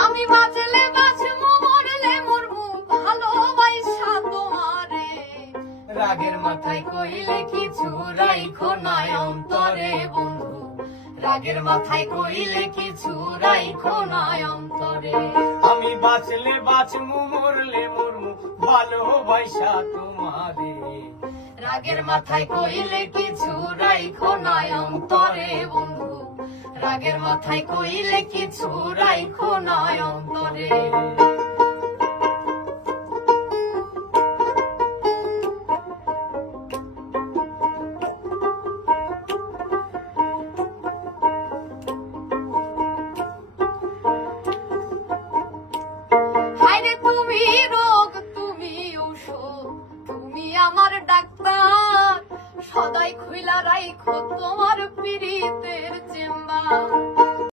আমি বাঁচলে বাঁচবো মরলে মরবো ভালোবাসা তোমারে রাগের মাথায় কইলে কিছু রাইখো নাই অন্তরে বন্ধু রাগের মাথায় কইলে কিছু রাইখো নাই অন্তরে আমি বাঁচলে বাঁচমু মরলে মরমু ভালোবাসা তোমারে রাগের মাথায় কইলে কিছু রাইখো নাই অন্তরে বন্ধু রাগের মাথায় কইলে কিছু রাইখো নাই অন্তরে হায়রে তুমি রোগ তুমি ঔষধ তুমি আমার ডাক্তার সদাই খুইলা রাইখো তোমার পীড়িতের চেম্বার